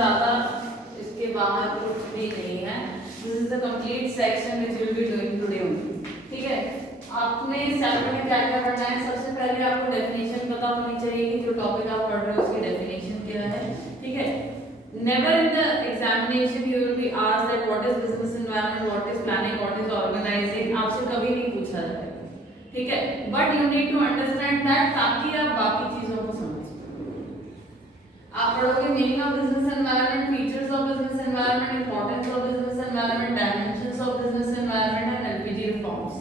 ज़्यादा इसके बाहर कुछ भी नहीं है। This is the complete section which will be doing today only. ठीक है, आपने चैप्टर में क्या क्या पढ़ना है? सबसे पहले आपको डेफिनेशन पता होनी चाहिए कि जो टॉपिक आप पढ़ रहे हो उसकी डेफिनेशन क्या है। ठीक है, never in the examination you will be asked that what is business environment, what is planning, what is organizing, आपसे कभी नहीं पूछा जाएगा। ठीक है, but you need to understand that ताकि आप बाकी चीजों को समझ सको। आप पढ़ोगे meaning of business environment, features of business environment, importance of business environment, dimensions of business environment and LPG reforms.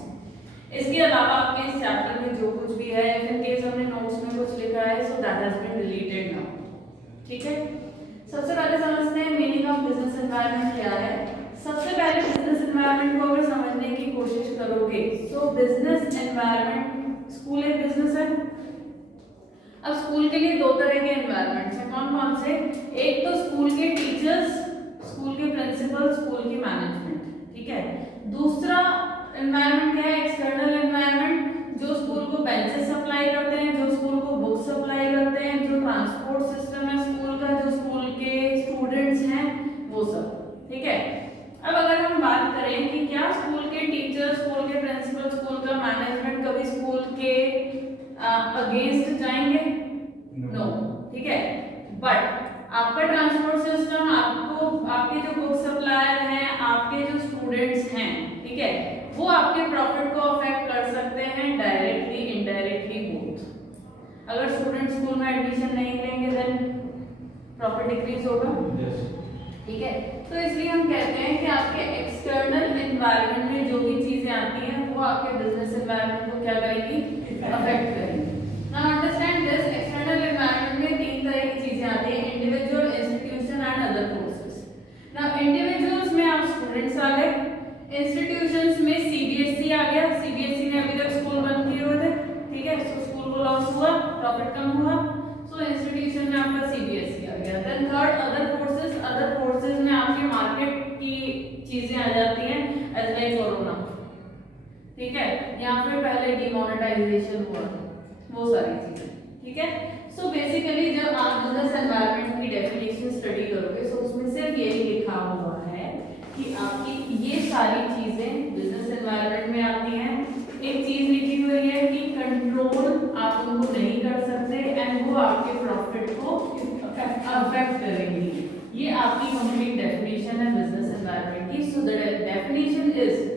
इसके अलावा आपके इस चैप्टर में जो कुछ भी है, इन केस हमने नोट्स में कुछ लिखा है, so that has been deleted now. ठीक है, सबसे पहले समझते हैं मीनिंग ऑफ बिजनेस एनवायरनमेंट क्या है। सबसे पहले बिजनेस एनवायरनमेंट को अगर समझने की कोशिश करोगे, सो बिजनेस एनवायरनमेंट, स्कूल एक बिजनेस है। अब स्कूल के लिए दो तरह के एनवायरनमेंट्स हैं, कौन कौन से? एक तो स्कूल के टीचर्स, स्कूल के प्रिंसिपल, स्कूल की मैनेजमेंट। ठीक है, दूसरा एनवायरनमेंट क्या है? एक्सटर्नल एनवायरनमेंट, जो स्कूल को बेंचेस सप्लाई करते हैं, जो स्कूल को बुक्स सप्लाई करते हैं, जो ट्रांसपोर्ट सिस्टम है स्कूल का, जो स्कूल के स्टूडेंट्स हैं, वो सब। ठीक है, अब अगर हम बात करें कि क्या स्कूल के टीचर, स्कूल के प्रिंसिपल, स्कूल का मैनेजमेंट कभी स्कूल के अगेंस्ट जाएंगे? नो। ठीक है, बट आपका ट्रांसपोर्ट सिस्टम, आपको आपके जो बुक सप्लायर हैं, आपके जो स्टूडेंट्स हैं, ठीक है, वो आपके प्रॉफिट को अफेक्ट कर सकते हैं डायरेक्टली, इनडायरेक्टली बोथ। अगर स्टूडेंट स्कूल में एडमिशन नहीं लेंगे देन प्रॉफिट डिक्रीज होगा। ठीक है, तो इसलिए हम कहते हैं कि आपके एक्सटर्नल एनवायरनमेंट में जो भी चीजें आती हैं वो आपके बिजनेस एनवायरनमेंट को क्या करेगी? अफेक्ट करेगी। Now understand this, external environment में तीन तरह की चीजें आती हैं, individual, institution and other forces. Now individuals में आप स्टूडेंट्स आ गए, इंस्टीट्यूशंस में सीबीएसई आ गया, सीबीएसई ने अभी तक स्कूल बंद किए हुए थे। ठीक है, तो स्कूल को लॉस हुआ, प्रॉफिट कम हुआ, सो इंस्टीट्यूशन में आपका सीबीएसई आ गया। Then third other forces, other forces में आपके मार्केट की चीजें आ जाती हैं, एज लाइक कोरोना। ठीक है, या फिर पहले डिमोनेटाइजेशन हुआ, वो सारी चीजें। ठीक है, सो बेसिकली जब आप बिजनेस एनवायरनमेंट की डेफिनेशन स्टडी करोगे, सो उसमें सिर्फ यही लिखा हुआ है कि आपकी ये सारी चीजें बिजनेस एनवायरनमेंट में आती हैं। एक चीज लिखी हुई है कि कंट्रोल आप उनको नहीं कर सकते एंड वो आपके प्रॉफिट को अफेक्ट करेंगी। ये आपकी कंप्लीट डेफिनेशन है बिजनेस एनवायरनमेंट की। So the definition is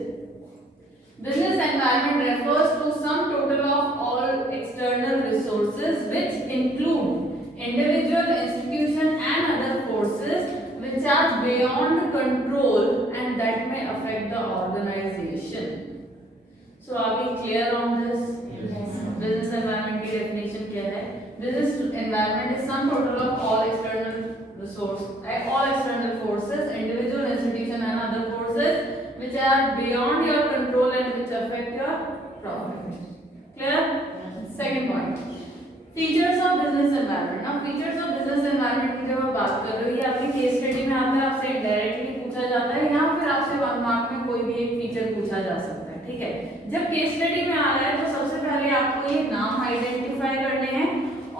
business environment refers to sum total of all external resources which include individual, institution and other forces which are beyond control and that may affect the organization. So are we clear on this? Yes. Business environment की definition क्या है? Business environment is sum total of all external resources, all external forces, individual, institution and other forces which are beyond your control and which affect your profit. Clear? Second point, features of business environment. Now features of business environment की जब आप बात कर रहे हो, ये आपकी case study में आता है, आपसे डायरेक्टली पूछा जाता है, या फिर आपसे 1 मार्क में कोई भी एक फीचर पूछा जा सकता है। ठीक है, जब केस स्टडी में आ रहा है तो सबसे पहले आपको ये नाम आइडेंटिफाई करने हैं,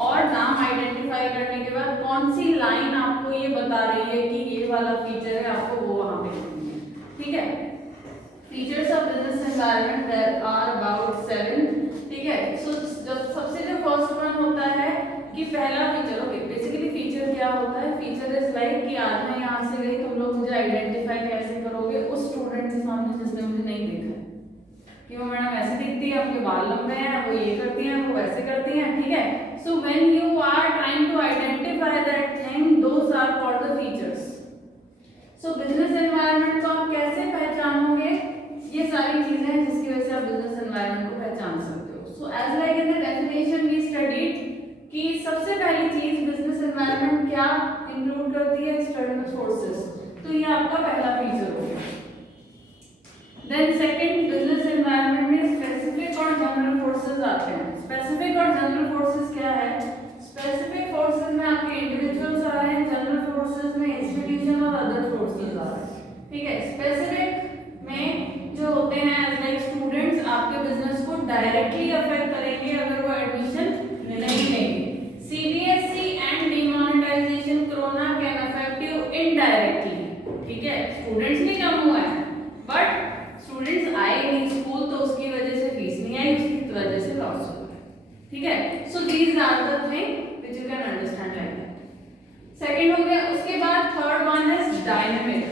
और नाम आइडेंटिफाई करने के बाद कौन सी लाइन आपको ये बता रही है कि ये वाला फीचर है, आपको वो वहां पे लिखनी है। ठीक है, features of business environment there are about 7। ठीक है, सो सबसे जो फर्स्ट वन होता है कि पहला फीचर, ओके, बेसिकली फीचर क्या होता है? फीचर इज लाइक कि आज मैं यहाँ से गई, तुम लोग मुझे आइडेंटिफाई कैसे करोगे उस स्टूडेंट के सामने जिसने मुझे नहीं देखा कि वो मैडम ऐसे दिखती है, आपके बाल लंबे हैं, वो ये करती हैं, वो वैसे करती हैं। ठीक है, so when you are trying to identify that thing, those are called the features. So business environment को आप कैसे पहचानोगे? ये सारी चीजें हैं जिसकी वजह से आप बिजनेस एनवायरनमेंट को पहचान सकते हो। So as like in the definition we studied कि सबसे पहली चीज बिजनेस एनवायरनमेंट क्या इंक्लूड करती है? External forces. तो ये आपका पहला फीचर हो गया। देन सेकंड, बिजनेस एनवायरनमेंट में स्पेसिफिक और जनरल फोर्सेस आते हैं। स्पेसिफिक और जनरल फोर्सेस क्या है? स्पेसिफिक फोर्सेस में आपके इंडिविजुअल्स आ रहे हैं, जनरल फोर्सेस में इंस्टीट्यूशन और अदर फोर्सेस आ रहे हैं। ठीक है, स्पेसिफिक में जो होते हैं एज लाइक स्टूडेंट्स, आपके बिजनेस को डायरेक्टली अफेक्ट करेंगे अगर वो एडमिशन नहीं लेंगे। CBSE and demonetisation, corona can affect you students नहीं कम हुआ है, बट स्टूडेंट्स आए नहीं स्कूल तो उसकी वजह से फीस नहीं आई, उसकी वजह से लॉस हुआ है, ठीक है। So these are the thing which you can understand like that. Second हो गया, उसके बाद third one is dynamic.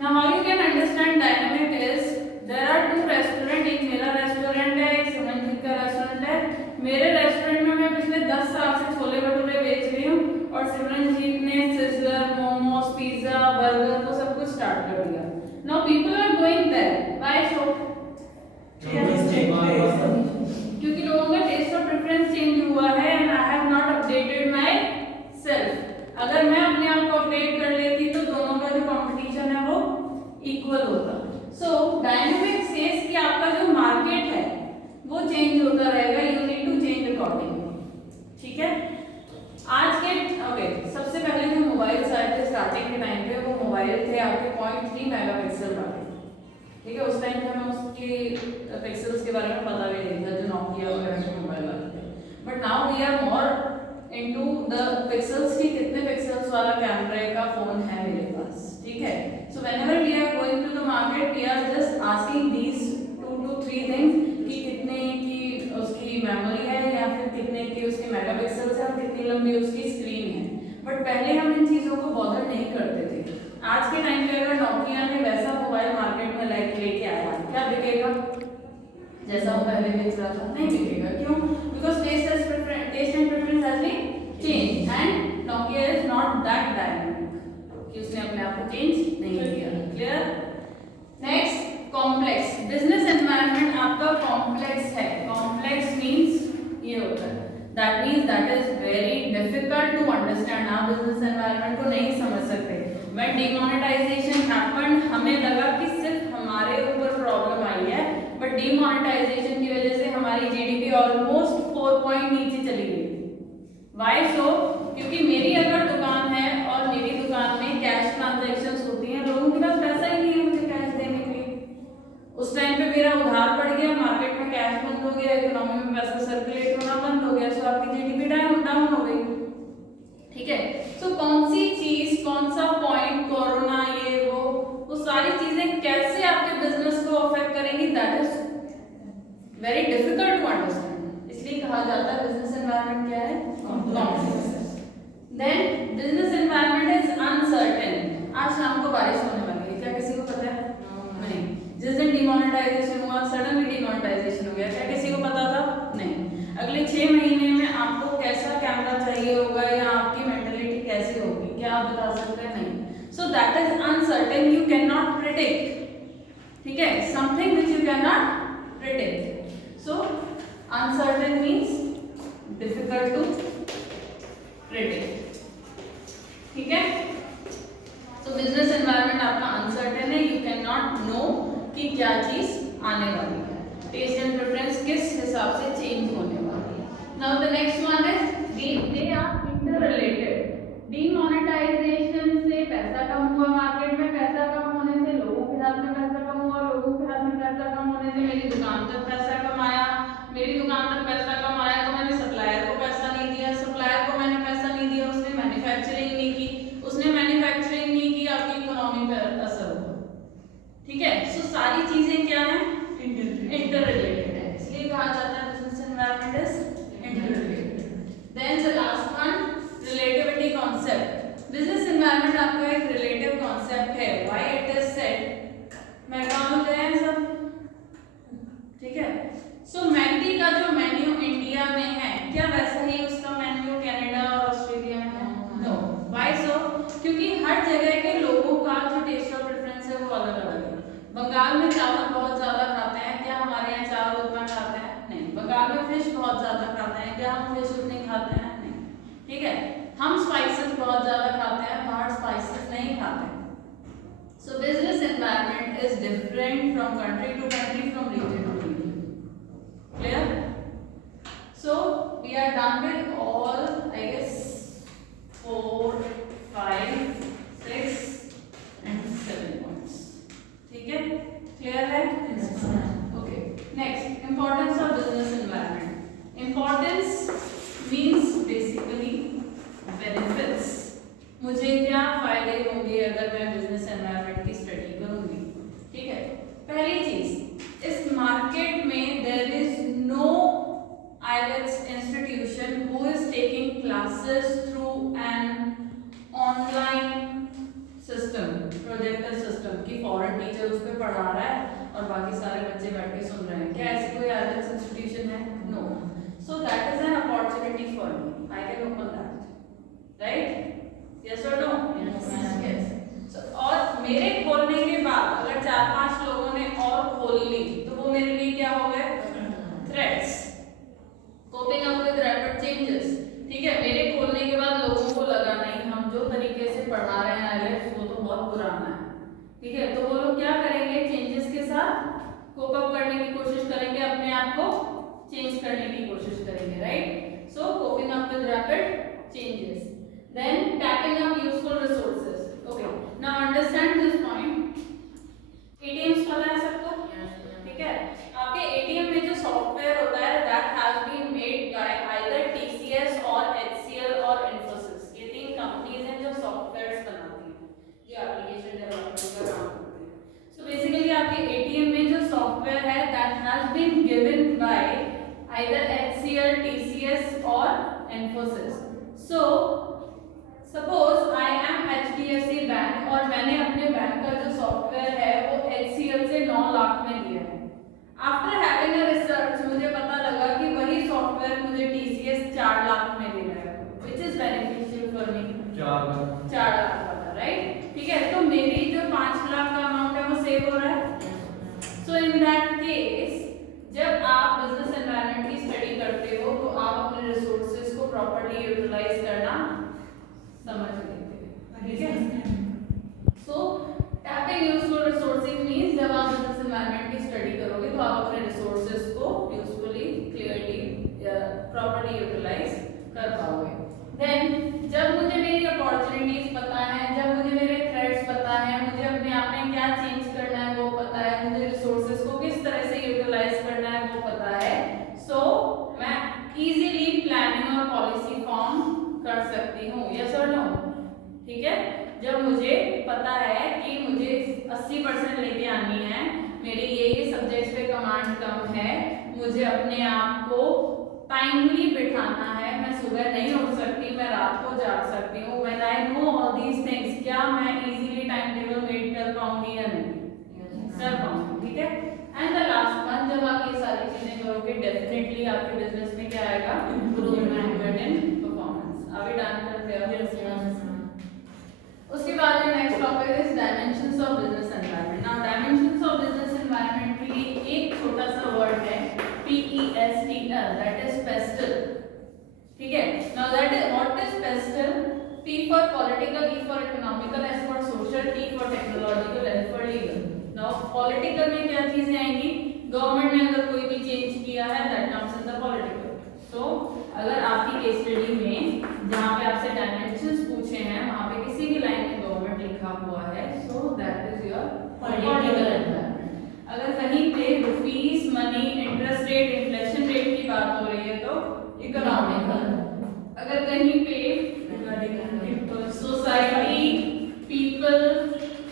Now how you can understand dynamic is there are two restaurant, एक मेरा रेस्टोरेंट है, एक सिमरनजीत का रेस्टोरेंट है। मेरे रेस्टोरेंट में मैं पिछले 10 साल से छोले भटूरे बेच रही हूँ और सिमरनजीत ने सिज़लर, मोमोज, पिज्जा, बर्गर वो सब कुछ स्टार्ट कर दिया। Now people are going there, why so? क्योंकि लोगों का टेस्ट और प्रेफरेंस चेंज हुआ है and I have not updated myself. अगर मैं अपने आप को अपडेट कर लेती तो दोनों का जो कंपटीशन है वो इक्वल होता। सो डायनामिक सेज कि आपका जो मार्केट है वो चेंज होता रहेगा, you need to change accordingly, ठीक है। आज के सबसे पहले जो मोबाइल्स आए थे स्टार्टिंग के टाइम पे, वो मोबाइल थे आपके 0.3 मेगापिक्सल वाले, ठीक है। उस टाइम पे हमें उसके पिक्सल्स के बारे में पता भी नहीं था, जो नोकिया वगैरह के मोबाइल आते थे। But now we are more into the pixels की कितने पिक्सल्स वाला कैमरे का फोन है मेरे पास, ठीक है। So whenever we are going to the market we are just asking these 2 to 3 things कि कितने की उसकी मेमोरी है या फिर कितने की उसके मेगापिक्सल्स है और कितनी लंबी उसकी स्क्रीन है। बट पहले हम इन चीजों को बॉदर नहीं करते थे। आज के टाइम पे अगर नोकिया ने वैसा मोबाइल मार्केट में लेके आया, क्या बिकेगा जैसा वो पहले बेच रहा था? नहीं बिकेगा। क्यों? Because taste and preference has been change and Nokia is not that dynamic कि उसने अपने आप को चेंज नहीं किया। Clear? Next, complex. Business environment आपका कॉम्प्लेक्स है। कॉम्प्लेक्स मींस ये होता है, that means that is very difficult to understand. आप बिजनेस एनवायरनमेंट को नहीं समझ सकते। व्हेन डिमोनेटाइजेशन हैपेंड, हमें लगा कि सिर्फ हमारे ऊपर प्रॉब्लम आई है, बट डिमोनेटाइजेशन की वजह से हमारी जीडीपी ऑलमोस्ट 4 पॉइंट नीचे चली गई। Why so? क्योंकि मेरी अगर दुकान है और मेरी दुकान में कैश ट्रांजैक्शंस होती हैं, लोगों के पास पैसा ही नहीं है मुझे कैश देने के लिए। उस टाइम पे मेरा उधार पड़ गया, मार्केट में कैश बंद हो गया, इकोनॉमी में पैसा सर्कुलेट होना बंद हो गया, सो आपकी जीडीपी डाउन हो गई, ठीक है। सो कौन सी चीज, कौन सा पॉइंट, कोरोना, ये वो सारी चीजें कैसे आपके बिजनेस को अफेक्ट करेंगी, that is very difficult to understand. इसलिए कहा जाता है बिजनेस एनवायरनमेंट क्या है? Complex. Then business environment is uncertain. आज शाम को बारिश होने वाली है, क्या किसी को पता है? नहीं। जिस दिन डिमोनेटाइजेशन हुआ, सडनली डिमोनेटाइजेशन हो गया, क्या किसी को पता था? नहीं। अगले 6 महीने में आपको कैसा कैमरा चाहिए होगा या आपकी मेंटालिटी कैसी होगी, क्या आप बता सकते हैं? नहीं। So that is uncertain, you can not predict, ठीक है। Something which you can not predict. So uncertain means difficult to predict, ठीक है। सो बिजनेस एनवायरनमेंट आपका अनसर्टेन है, यू कैन नॉट नो कि क्या चीज आने वाली है, टेस्ट एंड प्रेफरेंस किस हिसाब से चेंज होने वाली है। Now the next one is they are interrelated. Demonetization से पैसा कम हुआ मार्केट में, पैसा कम होने से लोगों के हाथ में पैसा कम हुआ, लोगों के हाथ में पैसा कम होने से मेरी दुकान तक पैसा कम आया, मेरी दुकान तक पैसा कम आया तो मैंने सप्लायर को पैसा नहीं दिया, सप्लायर को मैंने पैसा नहीं दिया, उसने मैन्युफैक्चरिंग नहीं की, उसने मैन्युफैक्चरिंग नहीं की, आपकी इकोनॉमी पर असर हुआ, ठीक है। सो सारी चीजें क्या है? इंटररिलेटेड है, इसलिए कहा जाता है business environment is interrelated. Then the last one, relativity concept. Business environment आपका एक रिलेटिव कॉन्सेप्ट है। Why it is said? McDonald है सब, ठीक है। सो मैकडी का जो मेन्यू इंडिया में है, क्या वैसा ही उसका मेन्यू कनाडा और ऑस्ट्रेलिया में है? नो। Why so? क्योंकि हर जगह के लोगों का जो टेस्ट और प्रेफरेंस है वो अलग अलग है। बंगाल में चावल बहुत ज्यादा खाते हैं, क्या हमारे यहाँ चावल उतना खाते हैं? नहीं। बंगाल में फिश बहुत ज्यादा खाते हैं, क्या हम फिश उतनी खाते हैं? नहीं, ठीक है। हम स्पाइसेस बहुत ज्यादा खाते हैं, बाहर स्पाइसेस नहीं खाते। So business environment is different from country to country, from region to region. Clear? So we are done with all, I guess 4, 5, 6 and 7 points, ठीक है। क्लियर है? Okay. Next, importance of business environment. Importance means basically benefits. मुझे क्या फायदे होंगे अगर मैं business environment की classes through an online system, projector system की फॉरेन टीचर उस पे पढ़ा रहा है और बाकी सारे बच्चे बैठ के सुन रहे हैं। क्या ऐसी कोई आईएलटीएस इंस्टीट्यूशन है? No. So that is an opportunity for me, I can open that, right? Yes और नो? यस। सो और मेरे खोलने के बाद अगर 4-5 लोगों ने और खोल ली तो वो मेरे लिए क्या हो गए? Threats. Coping up with rapid changes, ठीक है? मेरे खोलने के बाद लोगों को लगा नहीं, हम जो तरीके से पढ़ा रहे हैं आईएलटीएस वो तो बहुत पुराना है, ठीक है? तो वो लोग क्या करेंगे? चेंजेस के साथ कोप अप करने की कोशिश करेंगे, अपने आप को चेंज करने की कोशिश करेंगे, right? So coping up with rapid changes, then tapping up useful resources. Okay, now understand this point. ATMs पता है सबको? ठीक है? आपके एटीएम में जो सॉफ्टवेयर होता है that has been made by either TCS और एचसीएल और इन्फोसिस। ये 3 कंपनीज हैं जो सॉफ्टवेयर्स बनाती हैं, जो एप्लीकेशन डेवलपमेंट का काम करते हैं। सो बेसिकली आपके एटीएम में जो सॉफ्टवेयर है that has been given by either HCL, TCS और Infosys. So suppose I am HDFC bank और मैंने अपने बैंक का जो सॉफ्टवेयर है वो एचसीएल से 9 लाख में लिया है। आफ्टर हैविंग अ रिसर्च मुझे पता लगा कि वही सॉफ्टवेयर मुझे टीसीएस 4 लाख में दे रहा है, which is beneficial for me. 4 lakh वाला, राइट? ठीक है, तो मेरी जो 5 लाख का अमाउंट है वो सेव हो रहा है। सो इन दैट केस जब आप बिजनेस एनवायरनमेंट की स्टडी करते हो तो आप अपने रिसोर्सेज को प्रॉपर्ली यूटिलाइज करना समझ लेते हैं, ठीक है? सो टैपिंग यूजफुल रिसोर्सिंग मींस जब आप बिजनेस एनवायरनमेंट की स्टडी करोगे तो आप अपने रिसोर्सेज को यूजफुली, क्लियरली, प्रॉपर्ली यूटिलाइज कर पाओगे। देन जब मुझे मेरी अपॉर्चुनिटीज पता है, जब मुझे मेरे थ्रेट्स पता है, मुझे अपने आप में क्या चेंज करना है वो पता है, मुझे रिसोर्सेज को किस तरह से यूटिलाइज करना है वो पता है, सो मैं इजीली प्लानिंग और पॉलिसी फॉर्म कर सकती हूँ। यस और नो? ठीक है, जब मुझे पता है कि मुझे 80% लेके आनी है, मेरे ये सब्जेक्ट्स पे कमांड कम है, मुझे अपने आप को टाइमली बिठाना है, मैं सुबह नहीं उठ सकती, मैं रात को जाग सकती हूँ। When I know all these things, क्या मैं इजीली टाइम टेबल मेड कर पाऊंगी या नहीं? कर पाऊंगी, ठीक है? एंड द लास्ट वन, जब आप ये सारी चीजें करोगे डेफिनेटली आपके बिजनेस में क्या आएगा? Improvement in performance. Are we done कर उसके बाद next topic is dimensions of business environment. Now dimensions of business environment के लिए एक छोटा सा वर्ड है PESTL, दैट इज पेस्टल, ठीक है? Now that is what is pastel? P for political, E for economical, S for social, T for technological, L for legal. Now political में क्या चीजें आएंगी? गवर्नमेंट ने अगर कोई भी चेंज किया है that comes in the political. So अगर आपकी केस स्टडी में जहाँ पे आपसे डायमेंशंस पूछे हैं वहाँ पे किसी भी लाइन में गवर्नमेंट लिखा हुआ है, so that is your political environment. अगर कहीं पे rupees, money, interest rate, inflation rate की बात हो रही है तो इकोनॉमिकल। अगर कहीं पे society, people,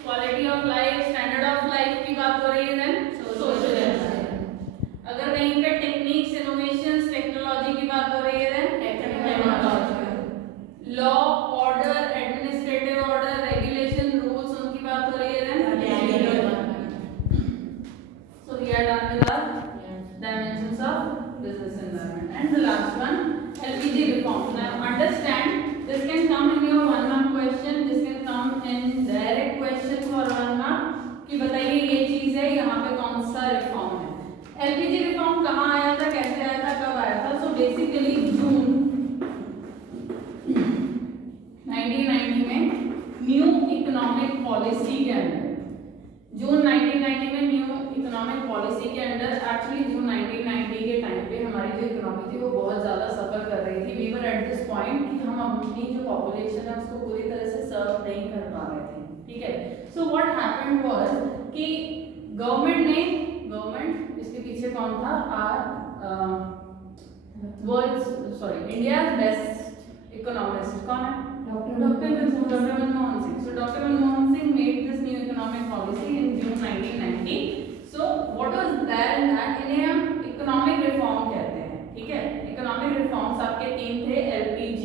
quality of life, standard of life की बात हो रही है देन सोशल एनवायरनमेंट। अगर कहीं पे टेक्निक्स, इनोवेशंस, टेक्नोलॉजी की बात हो रही है then technology. Law, order, administrative order, regulation, rules, उनकी बात हो रही है then legal. So we are done with our dimensions of business environment. And the last one, LPG reform. Now understand, this can come in your 1 mark question, this can come in direct question for 1 mark कि बताइए ये चीज है, यहाँ पे कौन सा reform है। LPG रिफॉर्म कहाँ आया था, कैसे आया था, कब आया था? सो बेसिकली जून 1990 में न्यू इकोनॉमिक पॉलिसी के अंदर, जून 1990 में न्यू इकोनॉमिक पॉलिसी के अंदर, एक्चुअली जून 1990 के टाइम पे हमारी जो इकोनॉमी थी वो बहुत ज़्यादा सफ़र कर रही थी। We were at this point कि हम अपनी जो पॉपुलेशन है उसको पूरी तरह से सर्व नहीं कर पा रहे थे, ठीक है? सो व्हाट हैपेंड वाज कि गवर्नमेंट इसके पीछे कौन था? इंडियाज बेस्ट इकोनॉमिस्ट कौन है? Doctor Manmohan Singh. So doctor Manmohan Singh made this new economic policy in June 1990। So what was there in that? इन्हें हम इकोनॉमिक रिफॉर्म कहते हैं, ठीक है? इकोनॉमिक रिफॉर्म्स आपके 3 थे, LPG,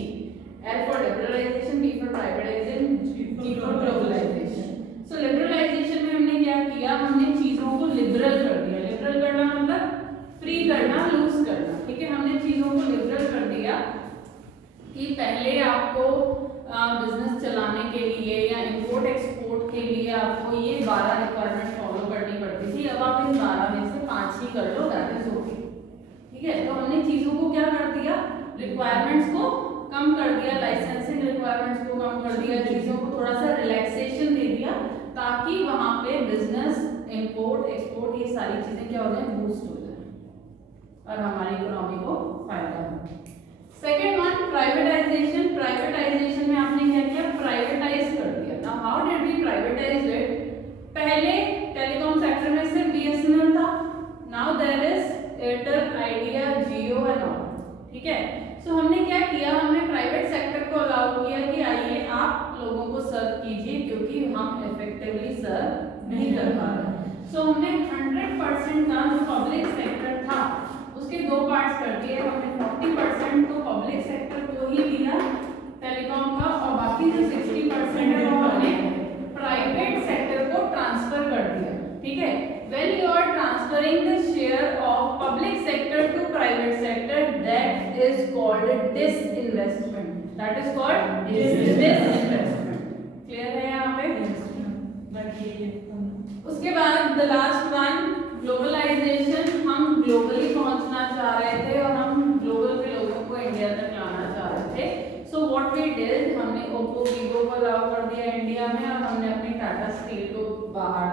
क्योंकि हमने चीज़ों को लिबरल कर दिया कि पहले आपको बिजनेस चलाने के लिए या इंपोर्ट एक्सपोर्ट के लिए आपको ये 12 रिक्वायरमेंट फॉलो करनी पड़ती थी। अब आप इन 12 में से 5 ही कर लो, दैट इज ओके। ठीक है, तो हमने चीज़ों को क्या कर दिया, रिक्वायरमेंट्स को कम कर दिया, लाइसेंसिंग रिक्वायरमेंट्स को कम कर दिया, चीज़ों को थोड़ा सा रिलैक्सेशन दे दिया ताकि वहाँ पे बिजनेस इंपोर्ट एक्सपोर्ट ये सारी चीज़ें क्या हो जाए, बूस्ट हो जाए और हमारी इकोनॉमी को फायदा हो। Second one, privatisation. प्राइवेटाइजेशन में आपने क्या किया, प्राइवेटाइज कर दिया। Now how did we privatize it? पहले टेलीकॉम सेक्टर में सिर्फ बीएसएनएल था, now there is Airtel, Idea, Jio and all. ठीक है, सो हमने क्या किया, हमने प्राइवेट सेक्टर को अलाउ किया कि आइए आप लोगों को सर्व कीजिए क्योंकि हम इफेक्टिवली सर्व नहीं कर पा रहे। सो हमने 100% का जो पब्लिक सेक्टर था उसके दो पार्ट्स कर दिए। हमने 40% तो पब्लिक सेक्टर को ही दिया टेलीकॉम का, और बाकी जो 60% है वो हमने प्राइवेट सेक्टर को ट्रांसफर कर दिया। ठीक है, when you are transferring the share of public sector to private sector, that is called disinvestment. That is called disinvestment. Clear है यहाँ पे? उसके बाद the last one, ग्लोबलाइजेशन। हम ग्लोबली पहुंचना चाह रहे थे और हम ग्लोबल के लोगों को इंडिया तक लाना चाह रहे थे। सो व्हाट वी डिड, हमने ओप्पो वीवो को अलाउ कर दिया इंडिया में और हमने अपनी टाटा स्टील को बाहर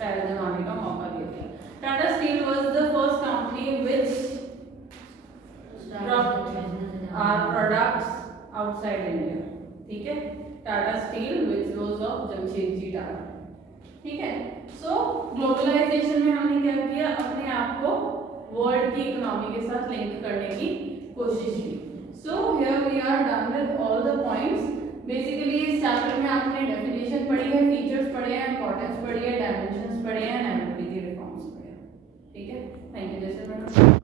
पैर जमाने का मौका दे दिया। Tata Steel was the first company which brought our products outside India। ठीक है, Tata Steel which was of Jamshedji Tata. ठीक है, सो ग्लोबलाइजेशन में हमने क्या किया, अपने आप को वर्ल्ड की इकोनॉमी के साथ लिंक करने की कोशिश की। So here we are done with all the points. Basically इस चैप्टर में आपने डेफिनेशन पढ़ी है, फीचर्स पढ़े हैं, इंपॉर्टेंस पढ़ी है, डायमेंशंस पढ़े हैं, एंड एमपीटी रिफॉर्म्स पढ़े हैं। ठीक है, थैंक यू जैसे मैडम।